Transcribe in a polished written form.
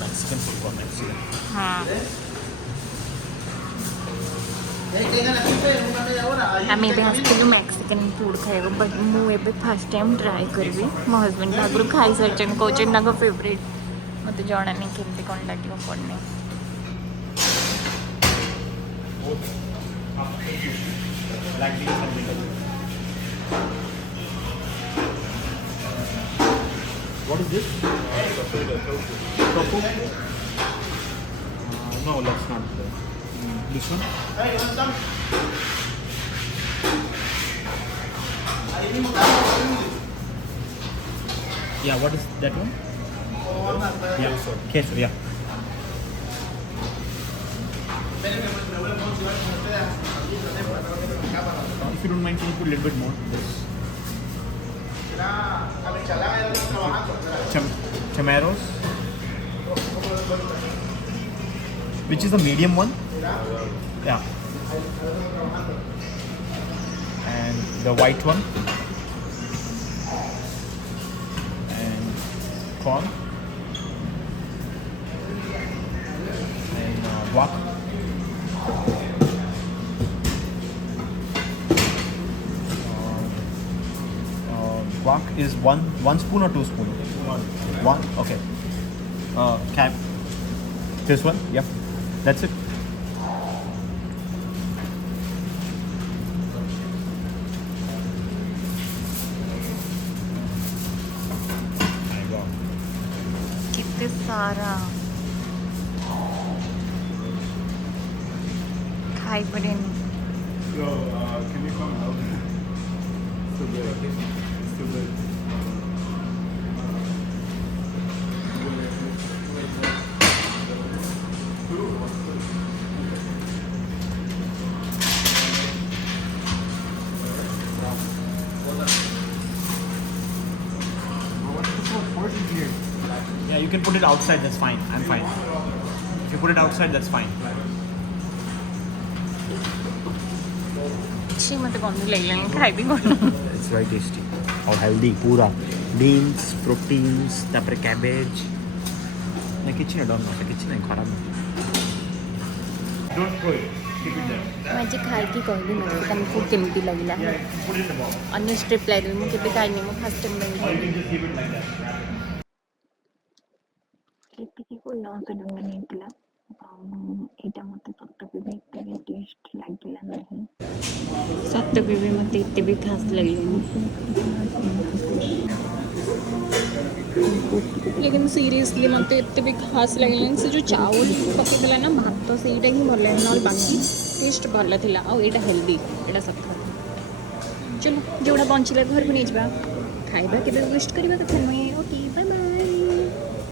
Mexican food कौन Mexican हाँ आम ए आसलु मेक्सिकन फूड खाइबा बट मुझे फास्ट टाइम ट्राए करी मो हजबैंड आगुरी खाई सारी कहते फेवरेट मत जाना नहीं केमती कौन लगे कौन नहीं What is this? Tofu? No, that's not. This one? Yeah, what is that one? Yeah, queso, yeah. If you don't mind, can you put a little bit more? This. Chamaros. Which is the medium one? Yeah. And the white one. And corn. And guac. Guac is one spoon or 2 spoon? One. Okay. Cap. This one? Yep. That's it. कितने सारा खाई पड़े So, can you come out? Too good. Too good. Yeah, you can put it outside, that's fine. I'm fine. If you put it outside, that's fine. अच्छी मत कौन भी लग खाई भी कौन It's very tasty. और healthy, पूरा. Beans, proteins, तापर cabbage. ना किचन है, don't know. किचन है, खराब है. Don't throw it. Keep it there. मैं जी खाई की कहली मेक्सिकन फूड केमती लगिला Put it in the box. अन्य स्ट्रिप लाइट में केबे खाइनी मो फर्स्ट टाइम में Or you can just keep it like that. KP की कोई ना तो डंग नहीं पिला एटा मते सत्त भी इतने टेस्ट लागिला नहीं सत्त भी मते इतने भी खास लगिला लेकिन सीरियसली मते इतने भी खास लगिला से जो चावल पके देला ना भात तो सेटा ही भल नल बाकी टेस्ट भल थिला आ एटा हेल्दी एटा सत्त चलो जोड़ा बंचिला घर को नहीं जाबा खाइबा केबे वेस्ट करबा तो मैं